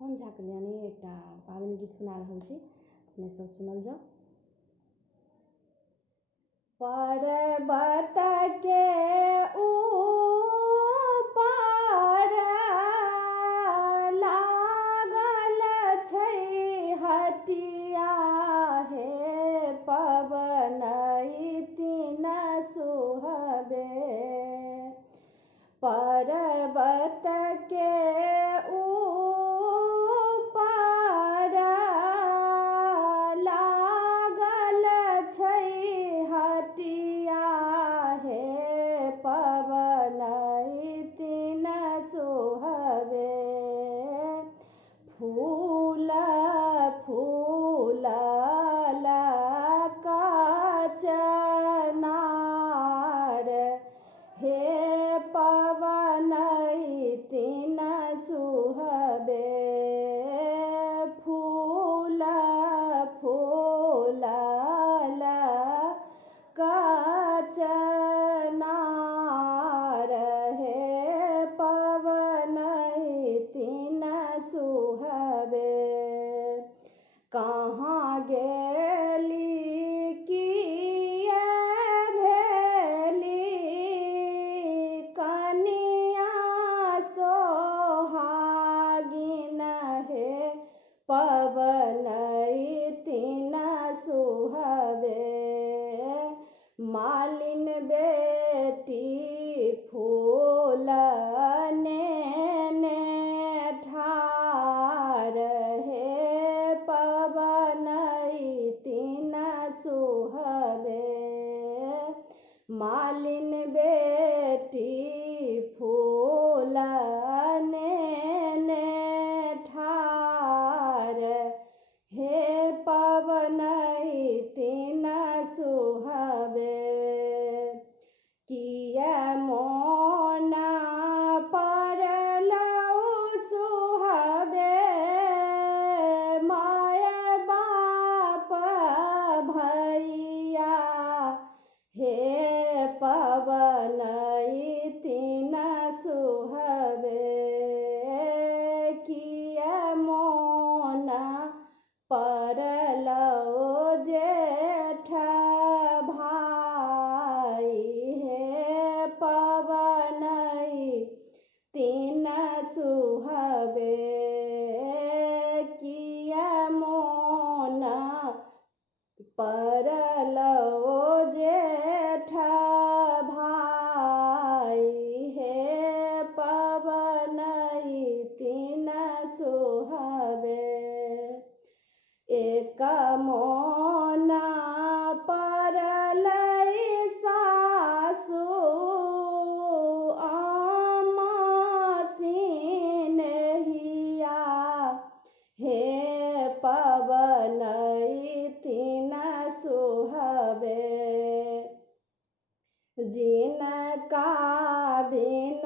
हम झा कल्याणी एक पावनी गीत सुना रहल छी, अपने सब सुनल जाओ। पर्वत के ऊपर लागल छै हटिया, हे पवनई तीन सुहबे। पर्वत के ऊपर लागल छै हटिया, हे पवनई तीन सुहबे। फूल फूलल कचनार, हे पवनई तीन सुहबे। फूल फूलल कचनार, हे पवनई तीन सुहबे। कहाँ गेली किए भेली कनिया सोहागिन, हे पवनई तीन सुहबे। मालिन बेटी फूल नेने ठार, हे पवनई तीन सुहबे। मालिन बेटी फूल नेने ठार, हे पवनई तीन सुहबे। किया मोन पड़लौ सुहबे, माय बाप भैया, हे पवनई तीन सुहबे। किया मोन पड़लौ जेठ भाई, हे पवनई तीन सुहबे। किया मोन पड़लौ जेठ भाई, हे पवनई तीन सुहबे। एक मोन पड़लै सासु आमासिनहिया, हे पवनई तीन सुहबे। जिनका बिन